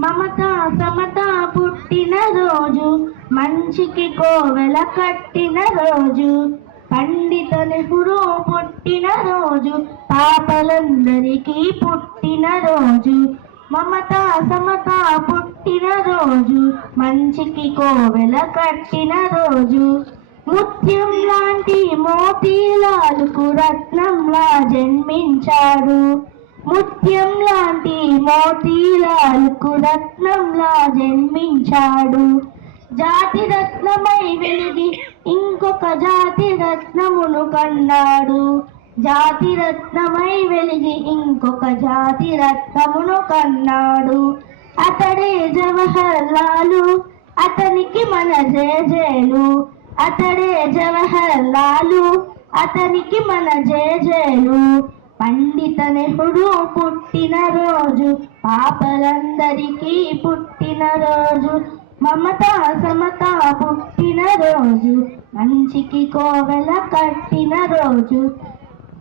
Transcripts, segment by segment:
మమత సమత పుట్టిన రోజు, మంచికి కోవెల కట్టిన రోజు. పండిత నెహ్రూ పుట్టిన రోజు, పాపలందరికీ పుట్టిన రోజు. మమత సమత పుట్టిన రోజు, మంచికి కోవెల కట్టిన రోజు. ముత్యం లాంటి మోతీలాలుకు రత్నంలా జన్మించాడు. ముత్యం లాంటి మోతీలాలుకు రత్నంలా జన్మించాడు. జాతి రత్నమై వెలిగి ఇంకొక జాతి రత్నమును కన్నాడు. జాతి రత్నమై వెలిగి ఇంకొక జాతి రత్నమును కన్నాడు. అతడే జవహర్ లాలు, అతనికి మన జేజేలు. అతడే జవహర్ లాలు, అతనికి మన జేజేలు. పండిత నెహ్రూ పుట్టిన రోజు, పాపలందరికీ పుట్టిన రోజు. మమత సమత పుట్టిన రోజు, మంచికి కోవెల కట్టిన రోజు.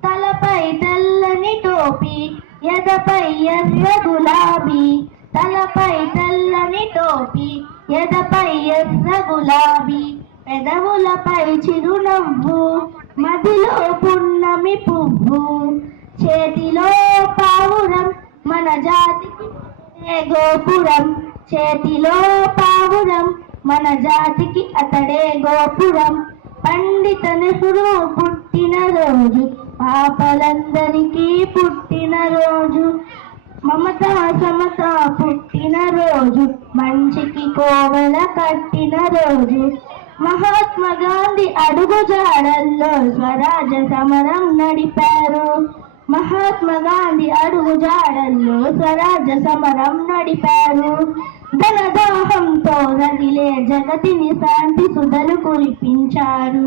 తలపై తెల్లని టోపీ, ఎదపై ఎర్ర గులాబీ. తలపై తెల్లని టోపీ, ఎదపై ఎర్ర గులాబీ. పెదవులపై చిరునవ్వు, మదిలో పున్నమి పువ్వు. చేతిలో పావురం, మన జాతికి గోపురం. చేతిలో పావురం, మన జాతికి అతడే గోపురం. పండిత నెహ్రూ పుట్టిన రోజు, పాపలందరికీ పుట్టిన రోజు. మమత సమత పుట్టిన రోజు, మంచికి కోవెల కట్టిన రోజు. మహాత్మా గాంధీ అడుగు జాడల్లో స్వరాజ్య సమరం నడిపారు. మహాత్మా గాంధీ అడుగు జాడల్లో స్వరాజ్య సమరం నడిపారు. ధనదాహంతో రగిలే జగతిని శాంతి సుధలు కురిపించారు.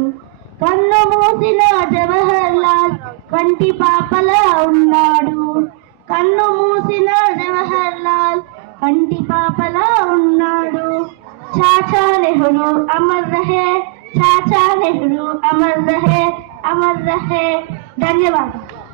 కన్ను మూసిన జవహర్ లాల్ కంటి పాపలా ఉన్నాడు. కన్ను మూసిన జవహర్ లాల్ కంటి పాపలా ఉన్నాడు. చాచా నెహ్రూ అమర్ రహే, చాచా నెహ్రూ అమర్ రహే, అమర్ రహే. ధన్యవాదాలు.